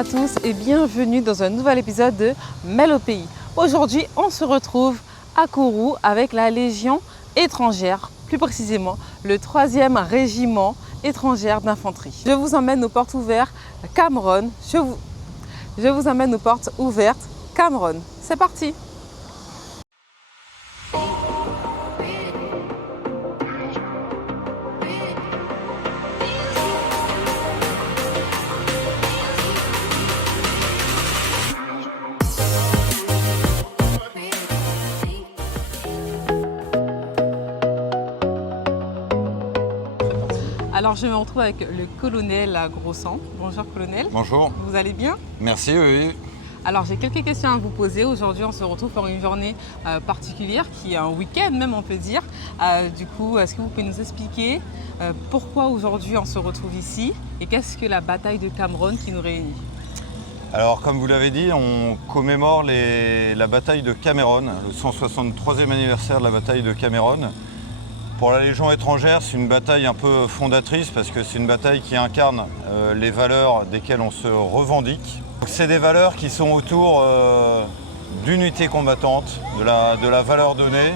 à tous et bienvenue dans un nouvel épisode de Mêle au pays. Aujourd'hui, on se retrouve à Kourou avec la Légion étrangère, plus précisément le 3e régiment étrangère d'infanterie. Je vous emmène aux portes ouvertes Cameroun. Je vous emmène aux portes ouvertes Cameroun. C'est parti! Alors je me retrouve avec le colonel Grossan. Bonjour colonel. Bonjour. Vous allez bien? Merci, oui. Alors j'ai quelques questions à vous poser. Aujourd'hui on se retrouve pour une journée particulière qui est un week-end même on peut dire. Du coup, est-ce que vous pouvez nous expliquer pourquoi aujourd'hui on se retrouve ici et qu'est-ce que la bataille de Cameroun qui nous réunit? Alors comme vous l'avez dit, on commémore la bataille de Cameroun, le 163e anniversaire de la bataille de Cameroun. Pour la Légion étrangère, c'est une bataille un peu fondatrice parce que c'est une bataille qui incarne les valeurs desquelles on se revendique. C'est des valeurs qui sont autour d'unité combattante, de la valeur donnée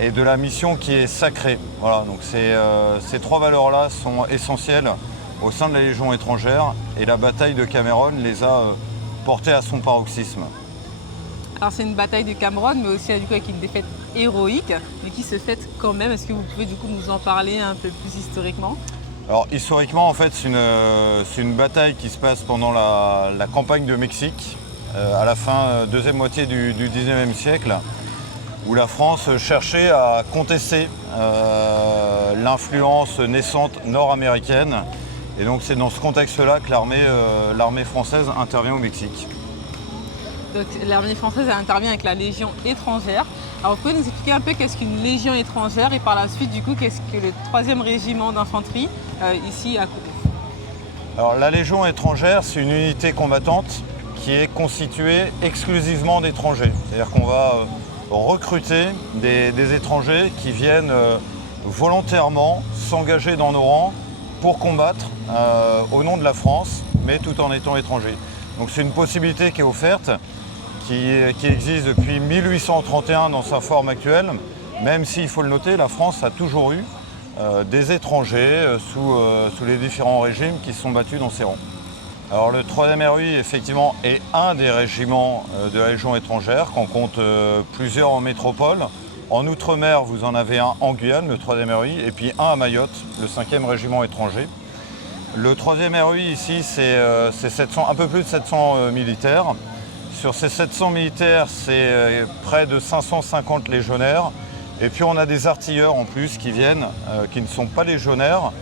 et de la mission qui est sacrée. Voilà, donc ces trois valeurs-là sont essentielles au sein de la Légion étrangère et la bataille de Cameroun les a portées à son paroxysme. Alors c'est une bataille de Cameroun, mais aussi du coup, avec une défaite héroïque, mais qui se fête quand même. Est-ce que vous pouvez du coup nous en parler un peu plus historiquement? Alors historiquement, en fait, c'est une bataille qui se passe pendant la campagne de Mexique, à la fin, deuxième moitié du 19e siècle, où la France cherchait à contester l'influence naissante nord-américaine. Et donc c'est dans ce contexte-là que l'armée française intervient au Mexique. Donc l'armée française intervient avec la Légion étrangère. Alors vous pouvez nous expliquer un peu qu'est-ce qu'une Légion étrangère et par la suite du coup qu'est-ce que le 3e régiment d'infanterie ici à Kourou? Alors la Légion étrangère, c'est une unité combattante qui est constituée exclusivement d'étrangers. C'est-à-dire qu'on va recruter des étrangers qui viennent volontairement s'engager dans nos rangs pour combattre au nom de la France, mais tout en étant étrangers. Donc c'est une possibilité qui est offerte, qui existe depuis 1831 dans sa forme actuelle, même s'il faut le noter, la France a toujours eu des étrangers sous les différents régimes qui se sont battus dans ses rangs. Alors le 3e RUI effectivement est un des régiments de la Légion étrangère, qu'on compte plusieurs en métropole. En Outre-mer, vous en avez un en Guyane, le 3e RUI, et puis un à Mayotte, le 5e régiment étranger. Le 3e RUI ici, c'est un peu plus de 700 militaires. Sur ces 700 militaires, c'est près de 550 légionnaires. Et puis on a des artilleurs en plus qui viennent, qui ne sont pas légionnaires,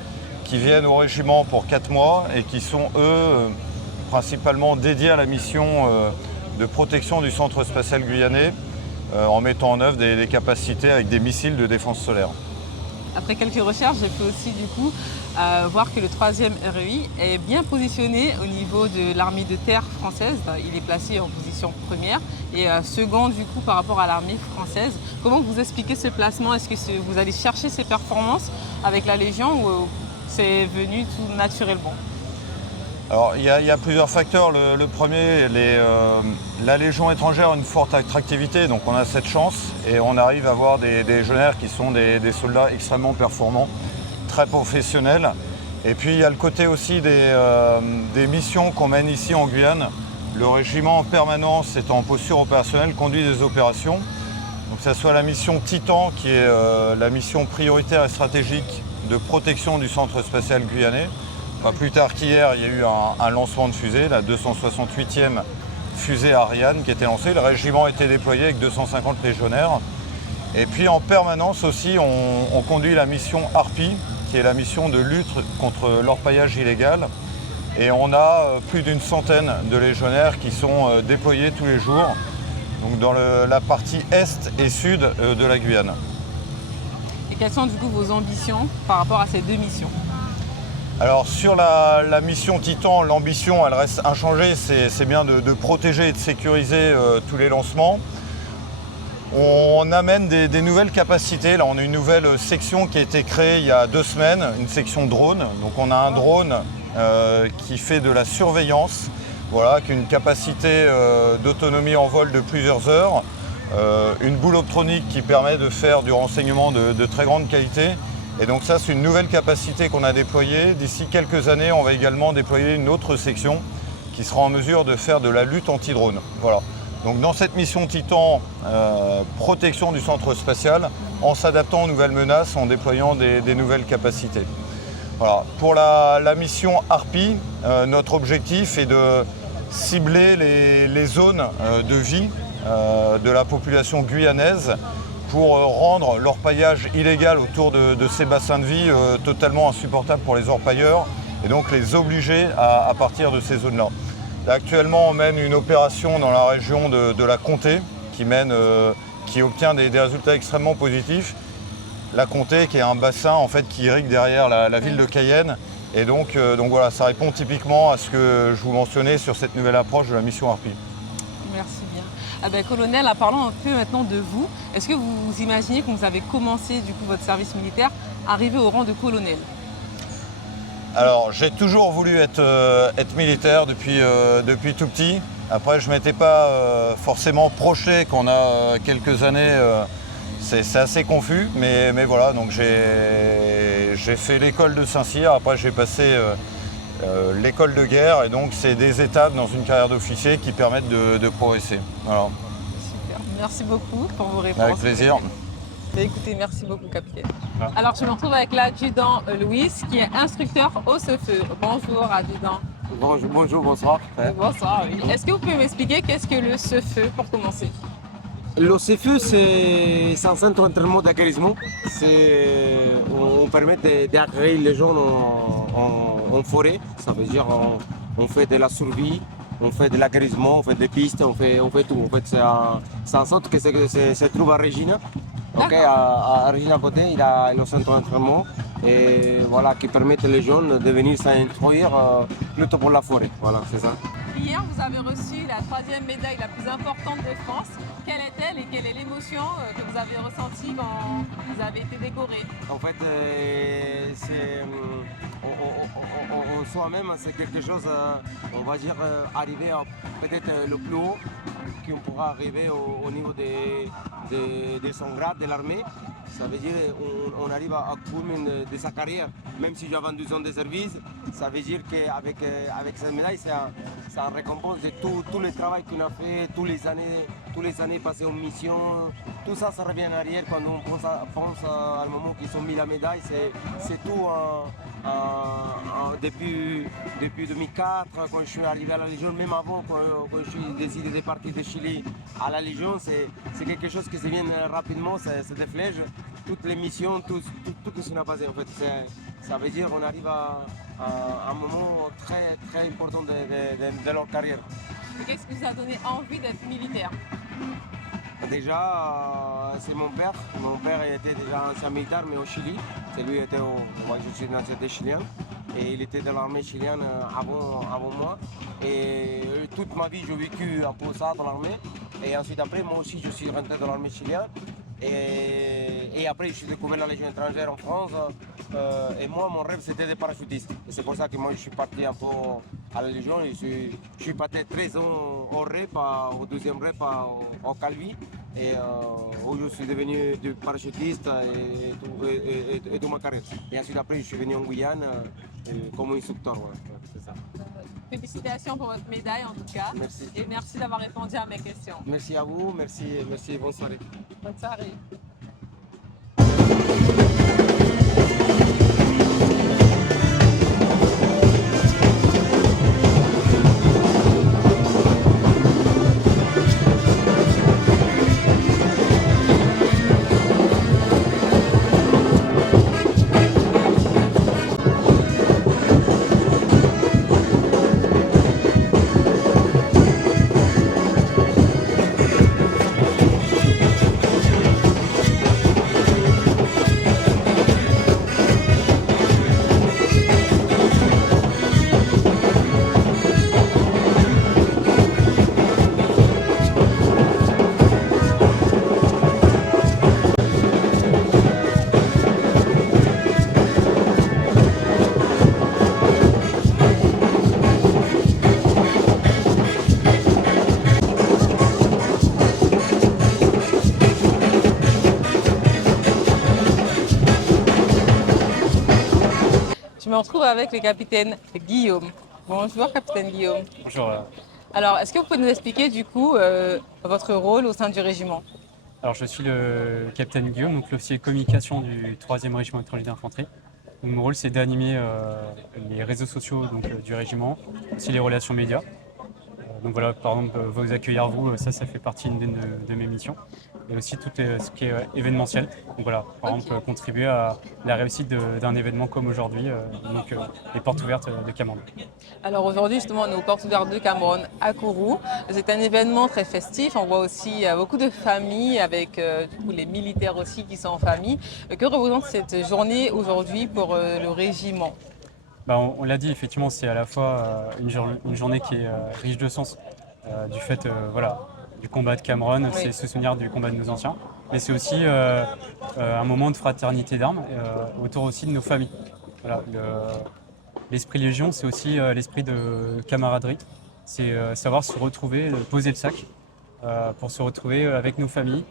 qui viennent au régiment pour 4 mois et qui sont eux principalement dédiés à la mission de protection du centre spatial guyanais en mettant en œuvre des capacités avec des missiles de défense solaire. Après quelques recherches, j'ai pu aussi du coup voir que le 3e RUI est bien positionné au niveau de l'armée de terre française. Il est placé en position première et second du coup par rapport à l'armée française. Comment vous expliquez ce placement? Est-ce que vous allez chercher ces performances avec la Légion ou c'est venu tout naturellement? Alors il y a plusieurs facteurs. Le premier, la Légion étrangère a une forte attractivité, donc on a cette chance et on arrive à avoir des légionnaires qui sont des soldats extrêmement performants, très professionnels. Et puis il y a le côté aussi des missions qu'on mène ici en Guyane. Le régiment en permanence est en posture opérationnelle, conduit des opérations. Donc que ce soit la mission Titan, qui est la mission prioritaire et stratégique de protection du centre spatial guyanais. Pas plus tard qu'hier, il y a eu un lancement de fusée, la 268e fusée Ariane qui était lancée. Le régiment était déployé avec 250 légionnaires. Et puis en permanence aussi, on conduit la mission Harpie, qui est la mission de lutte contre l'orpaillage illégal. Et on a plus d'une centaine de légionnaires qui sont déployés tous les jours, donc dans la partie est et sud de la Guyane. Et quelles sont du coup vos ambitions par rapport à ces deux missions? Alors sur la mission Titan, l'ambition elle reste inchangée, c'est bien de protéger et de sécuriser tous les lancements. On amène des nouvelles capacités. Là on a une nouvelle section qui a été créée il y a 2 semaines, une section drone. Donc on a un drone qui fait de la surveillance voilà, qui a une capacité d'autonomie en vol de plusieurs heures, une boule optronique qui permet de faire du renseignement de très grande qualité. Et donc ça, c'est une nouvelle capacité qu'on a déployée. D'ici quelques années, on va également déployer une autre section qui sera en mesure de faire de la lutte anti-drone. Voilà. Donc dans cette mission Titan, protection du centre spatial, en s'adaptant aux nouvelles menaces, en déployant des nouvelles capacités. Voilà. Pour la mission Harpie, notre objectif est de cibler les zones de vie de la population guyanaise pour rendre l'orpaillage illégal autour de ces bassins de vie totalement insupportable pour les orpailleurs et donc les obliger à partir de ces zones-là. Actuellement, on mène une opération dans la région de la Comté qui obtient des résultats extrêmement positifs. La Comté qui est un bassin en fait, qui irrigue derrière la ville de Cayenne. Et donc voilà, ça répond typiquement à ce que je vous mentionnais sur cette nouvelle approche de la mission Harpie. Merci bien. Ah ben, colonel, parlons un peu maintenant de vous. Est-ce que vous imaginez quand vous avez commencé du coup, votre service militaire, arriver au rang de colonel? Alors, j'ai toujours voulu être militaire depuis tout petit. Après, je ne m'étais pas forcément projeté qu'on a quelques années. C'est assez confus, mais voilà. Donc, j'ai fait l'école de Saint-Cyr. Après, j'ai passé l'école de guerre. Et donc, c'est des étapes dans une carrière d'officier qui permettent de progresser. Voilà. Super. Merci beaucoup pour vos réponses. Avec plaisir. Écoutez, merci beaucoup, capitaine. Alors, je me retrouve avec l'adjudant Louis, qui est instructeur au CFE. Bonjour, adjudant. Bonjour, bonsoir. Bonsoir, oui. Est-ce que vous pouvez m'expliquer qu'est-ce que le CFE pour commencer? Le CFE, c'est un centre d'entraînement d'acquérissement. On permet d'acquérir les gens en forêt. Ça veut dire on fait de la survie, on fait de l'acquérissement, on fait des pistes, on fait tout. En fait, c'est un centre qui se trouve à Regina. Okay, à Regina côté, il a le centre d'entraînement et voilà, qui permet aux jeunes de venir s'instruire plutôt pour la forêt. Voilà, c'est ça. Hier, vous avez reçu la 3e médaille la plus importante de France. Quelle est-elle et quelle est l'émotion que vous avez ressentie quand vous avez été décoré? En fait, en soi-même, c'est quelque chose, on va dire, arriver à peut-être le plus haut qu'on pourra arriver au niveau de son grade de l'armée. Ça veut dire qu'on arrive à culminer de sa carrière, même si j'ai 22 ans de service. Ça veut dire qu'avec cette médaille, c'est un récompense de tout le travail qu'on a fait, tous les années passées en mission. Tout ça, ça revient en arrière quand on pense à moment qu'ils ont mis la médaille. C'est tout depuis 2004, quand je suis arrivé à la Légion, même avant, quand je suis décidé de partir de Chili à la Légion, c'est quelque chose qui se vient rapidement, c'est des flèches. Toutes les missions, tout ce qu'on a passé, en fait, ça veut dire qu'on arrive à un moment très, très important de leur carrière. Et qu'est-ce qui vous a donné envie d'être militaire? Déjà, c'est mon père. Mon père était déjà ancien militaire, mais au Chili. C'est lui qui était je suis nationalité chilien. Et il était dans l'armée chilienne avant moi. Et toute ma vie, j'ai vécu un peu ça dans l'armée. Et ensuite, après, moi aussi, je suis rentré dans l'armée chilienne. Et après, je suis découvert la Légion étrangère en France. Et moi, mon rêve, c'était d'être parachutiste. Et c'est pour ça que moi, je suis parti un peu à la Légion. Je suis parti 13 ans au REP, au 2e REP, au Calvi. Et où je suis devenu parachutiste et toute ma carrière. Et ensuite, après, je suis venu en Guyane comme instructeur. Voilà. C'est ça. Félicitations pour votre médaille en tout cas. Merci. Et merci d'avoir répondu à mes questions. Merci à vous, merci, bonne soirée. Bonne soirée. me retrouve avec le capitaine Guillaume. Bonjour, capitaine Guillaume. Bonjour. Alors, est-ce que vous pouvez nous expliquer du coup votre rôle au sein du régiment? Alors, je suis le capitaine Guillaume, donc l'officier communication du 3e régiment étranger d'infanterie. Donc, mon rôle, c'est d'animer les réseaux sociaux du régiment, aussi les relations médias. Donc voilà, par exemple, vous accueillir vous, ça fait partie de mes missions. Et aussi tout ce qui est événementiel. Donc voilà, par exemple, contribuer à la réussite d'un événement comme aujourd'hui, les portes ouvertes de Cameroun. Alors aujourd'hui, justement, on est aux portes ouvertes de Cameroun à Kourou. C'est un événement très festif. On voit aussi beaucoup de familles avec du coup, les militaires aussi qui sont en famille. Que représente cette journée aujourd'hui pour le régiment? On l'a dit, effectivement, c'est à la fois une journée qui est riche de sens du fait du combat de Cameroun, Oui. c'est se souvenir du combat de nos anciens, mais c'est aussi un moment de fraternité d'armes autour aussi de nos familles. Voilà, l'esprit Légion, c'est aussi l'esprit de camaraderie, c'est savoir se retrouver, poser le sac pour se retrouver avec nos familles,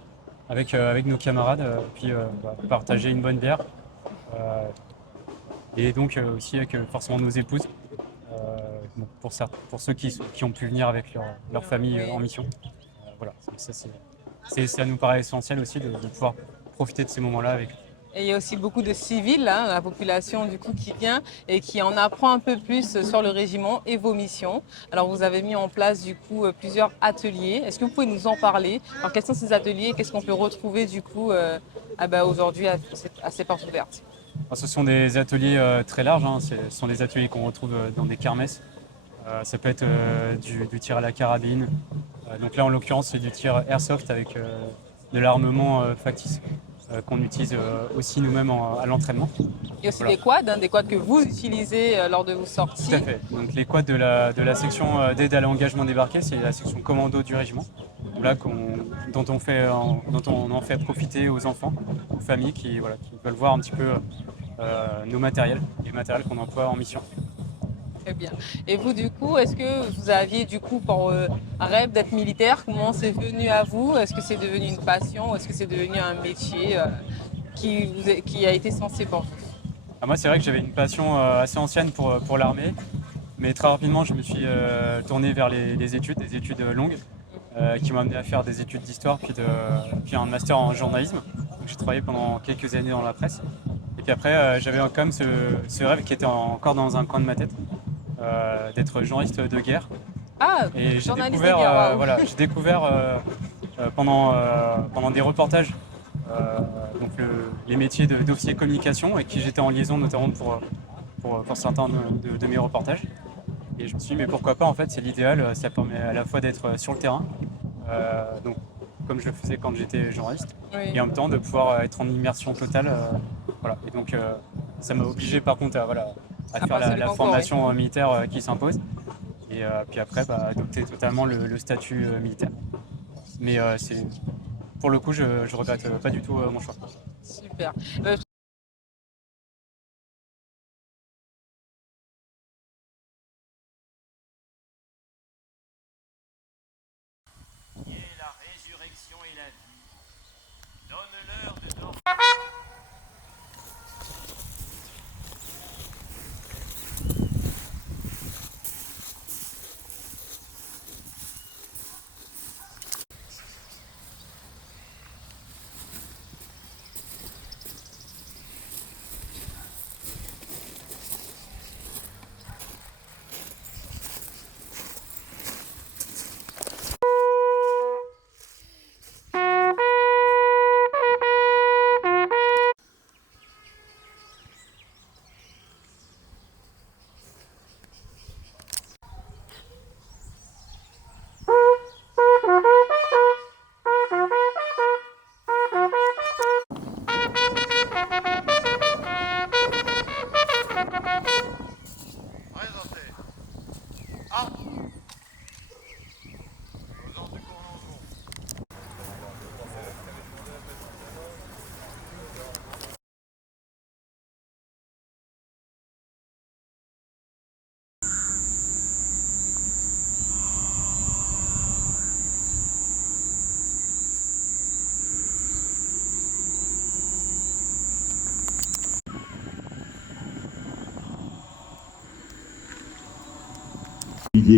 avec nos camarades, puis partager une bonne bière. Et donc aussi avec forcément nos épouses, pour ceux qui ont pu venir avec leur famille en mission. Voilà, ça nous paraît essentiel aussi de pouvoir profiter de ces moments-là avec eux. Et il y a aussi beaucoup de civils, hein, la population du coup qui vient et qui en apprend un peu plus sur le régiment et vos missions. Alors vous avez mis en place du coup plusieurs ateliers. Est-ce que vous pouvez nous en parler? Alors quels sont ces ateliers? Qu'est-ce qu'on peut retrouver du coup aujourd'hui à ces portes ouvertes? Ce sont des ateliers très larges, hein. Ce sont des ateliers qu'on retrouve dans des kermesses. Ça peut être du tir à la carabine. Donc là, en l'occurrence, c'est du tir airsoft avec de l'armement factice qu'on utilise aussi nous-mêmes à l'entraînement. Il y a aussi Voilà. des quads, hein, des quads que vous utilisez lors de vos sorties. Tout à fait. Donc les quads de la section d'aide à l'engagement débarqué, c'est la section commando du régiment, là, dont on en fait profiter aux enfants, aux familles qui veulent voir un petit peu nos matériels, les matériels qu'on emploie en mission. Très bien. Et vous, du coup, est-ce que vous aviez du coup pour un rêve d'être militaire? Comment c'est venu à vous? Est-ce que c'est devenu une passion? Est-ce que c'est devenu un métier qui a été censé pour vous? Moi, c'est vrai que j'avais une passion assez ancienne pour l'armée, mais très rapidement, je me suis tourné vers des études longues, qui m'ont amené à faire des études d'histoire, puis un master en journalisme. Donc, j'ai travaillé pendant quelques années dans la presse. Et puis après, j'avais quand même ce rêve qui était encore dans un coin de ma tête, d'être journaliste de guerre. Ah, Et j'ai journaliste découvert, de guerre, waouh. j'ai découvert pendant des reportages les métiers d'officier communication, avec qui j'étais en liaison notamment pour certains de mes reportages. Et je me suis dit, mais pourquoi pas, en fait, c'est l'idéal, ça permet à la fois d'être sur le terrain, donc, comme je le faisais quand j'étais journaliste, Oui. et en même temps de pouvoir être en immersion totale. Voilà. Et donc, ça m'a obligé par contre à faire passer le la concours, formation militaire qui s'impose. Et puis après, adopter totalement le statut militaire. Mais pour le coup, je regrette pas du tout mon choix. Super. La résurrection et la vie. Donne-leur de dormir.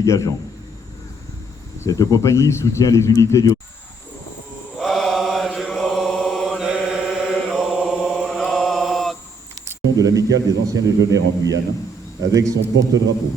Gageant. Cette compagnie soutient les unités du de l'amicale des anciens légionnaires en Guyane avec son porte-drapeau.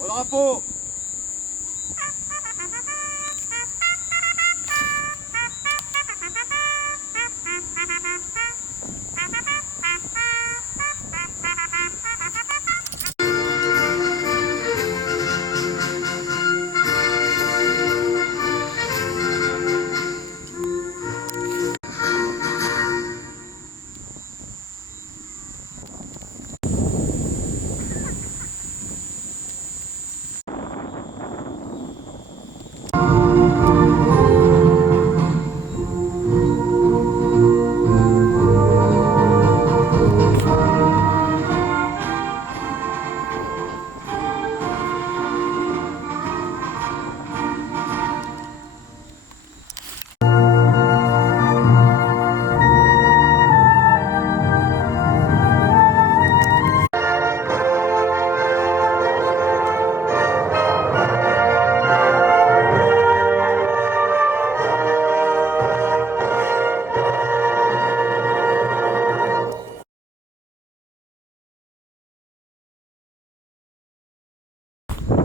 Au drapeau.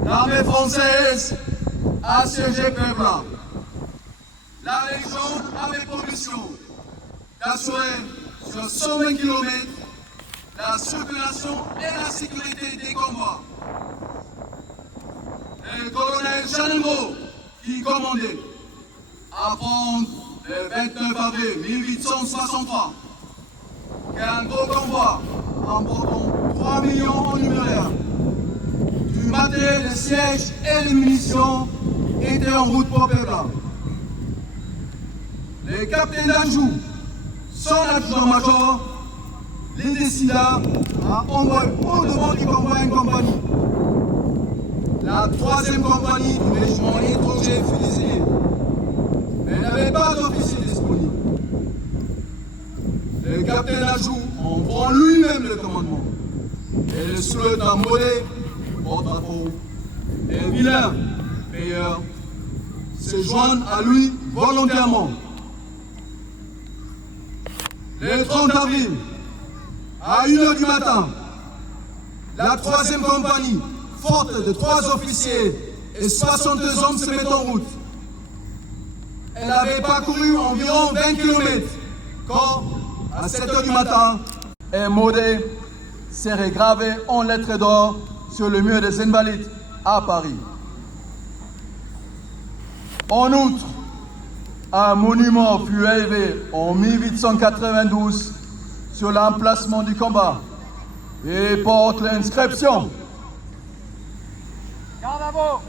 L'armée française a siégé Puebla. La Légion avait pour mission d'assurer sur 120 km la circulation et la sécurité des convois. Le colonel Chanelmo, qui commandait, apprend le 29 avril 1863 qu'un gros convoi emportant 3 millions en numéraire, du matériel de siège et de munitions était en route pour Puebla. Le capitaine d'Anjou, son adjudant-major, les décida à envoyer au-devant du convoi une compagnie. La 3e compagnie du régiment étranger fut désignée, mais n'avait pas d'officier disponible. Le capitaine d'Anjou en prend lui-même le commandement et le sous-lieutenant Mollet, porte-drapeau, et Vilain, payeur, se joignent à lui volontairement. Le 30 avril, à 1h du matin, la 3e compagnie, forte de 3 officiers et 62 hommes, se met en route. Elle avait parcouru environ 20 km quand, à 7h du matin, un modé serait gravé en lettres d'or sur le mur des Invalides à Paris. En outre, un monument fut élevé en 1892 sur l'emplacement du combat et porte l'inscription. Garde à vous.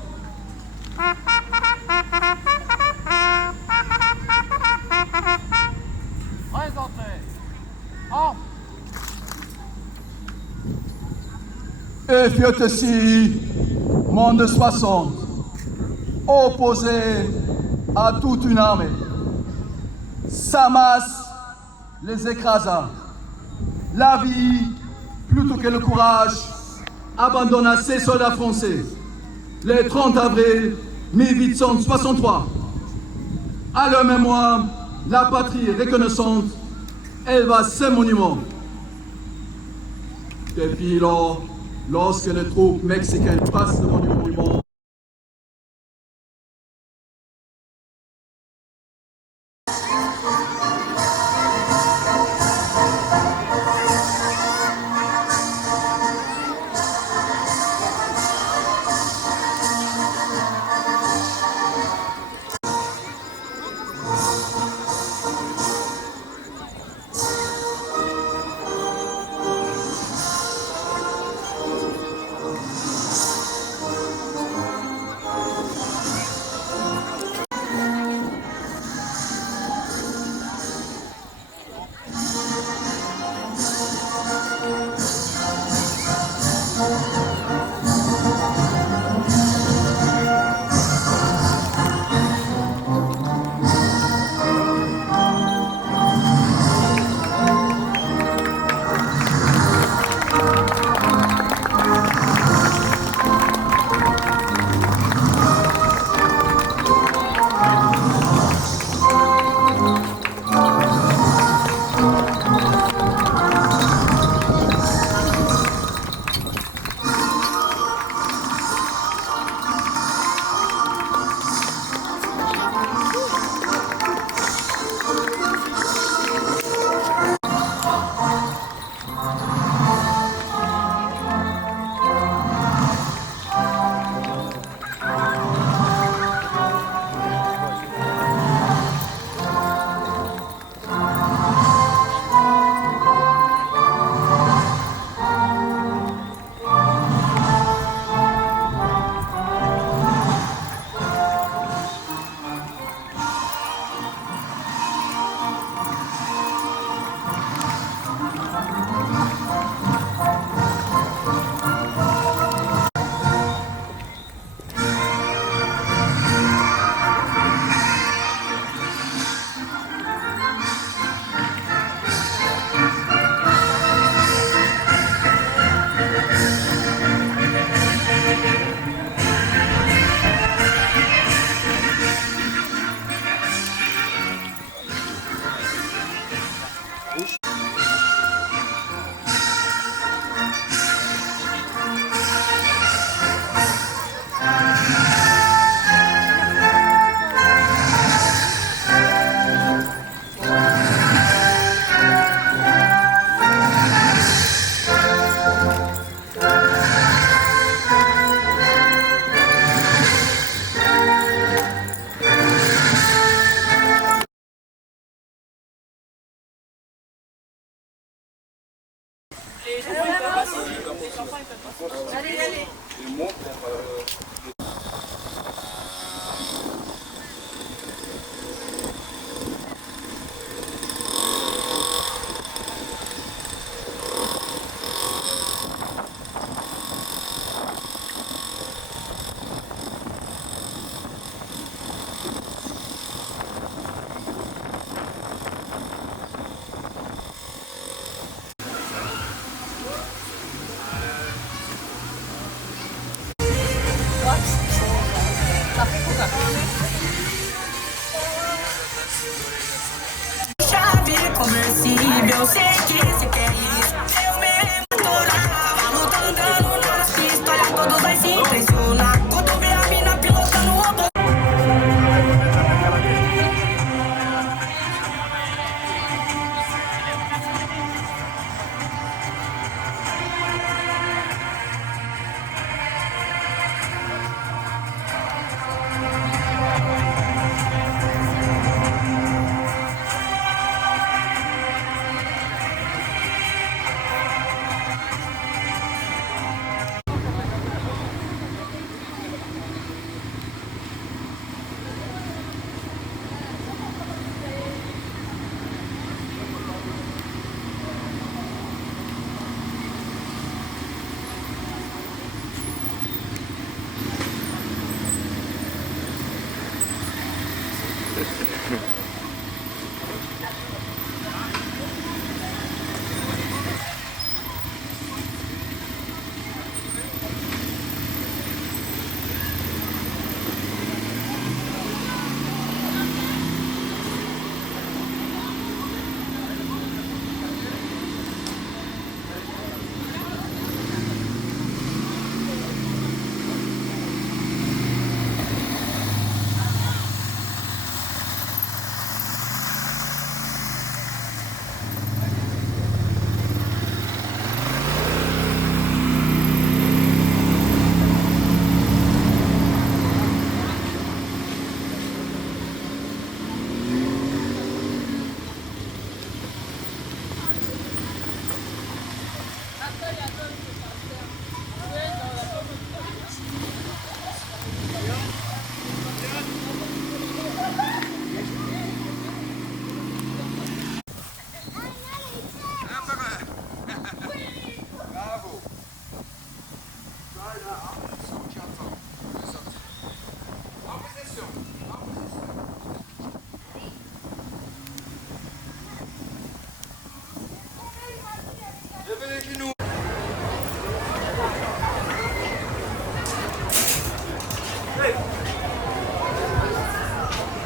Présentez. Armes. Et fut aussi monde de 60, opposé à toute une armée. Sa masse les écrasa. La vie, plutôt que le courage, abandonna ses soldats français le 30 avril 1863. À leur mémoire, la patrie reconnaissante éleva ce monument. Depuis lors, lorsque les troupes mexicaines passent devant le monument,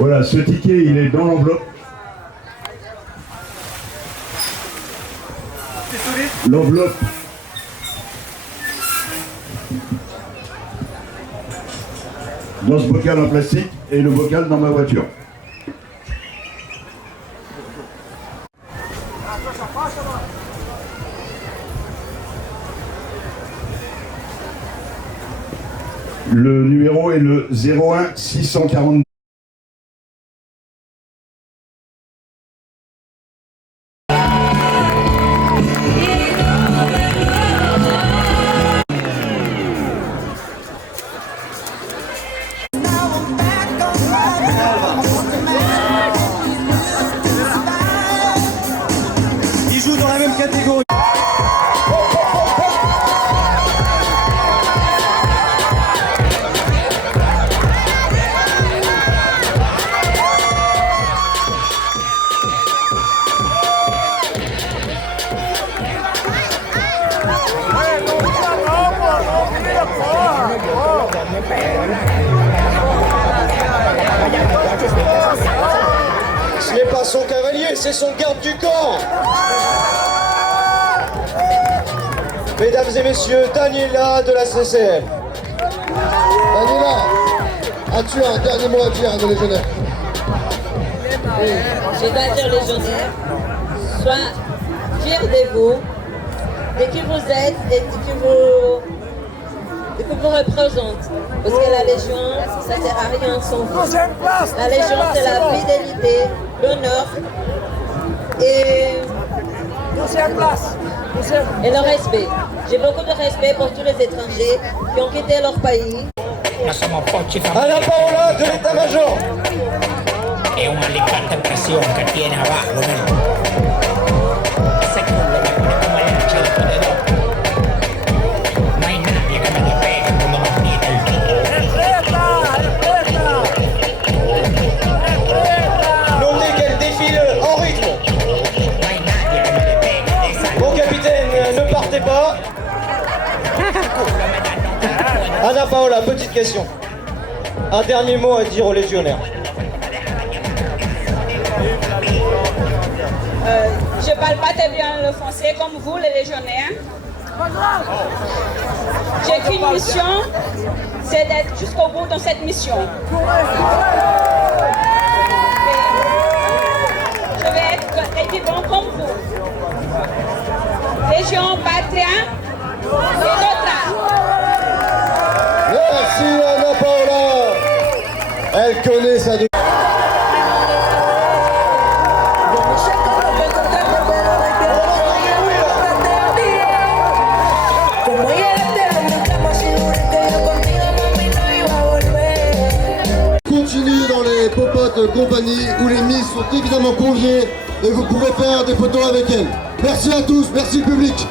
Voilà, ce ticket, il est dans l'enveloppe. L'enveloppe dans ce bocal en plastique et le bocal dans ma voiture. Le numéro est le 01 642. Ils jouent dans la même catégorie. Ce n'est pas son cavalier, c'est son garde du corps. Mesdames et messieurs, Daniela de la CCM. Daniela, as-tu un dernier mot à dire à nos légionnaires? Je dois dire légionnaire, sois fiers de vous, de qui vous êtes et de qui vous représente. Parce que la Légion, ça ne sert à rien sans vous. La Légion, c'est la fidélité, l'honneur et le respect. J'ai beaucoup de respect pour tous les étrangers qui ont quitté leur pays. Ana Paola de l'état-major. È un alicante a pressione che tiene abajo, ¿no? Secondo me, come lancia il potere. No hay nadie que me despegue como nos grita el Notez qu'elle défile en rythme. No hay nadie que me despegue de esa Mon capitaine, ne partez pas. Ana Paola, petite question. Un dernier mot à dire aux légionnaires. Je ne parle pas très bien le français comme vous, les légionnaires. J'ai qu'une mission, c'est d'être jusqu'au bout dans cette mission. Je vais être vivant comme vous. Légion, patria et notre. Merci Ana Paola. Elle connaît sa Continuez dans les popotes compagnie où les Miss sont évidemment conviées et vous pourrez faire des photos avec elles. Merci à tous, merci le public.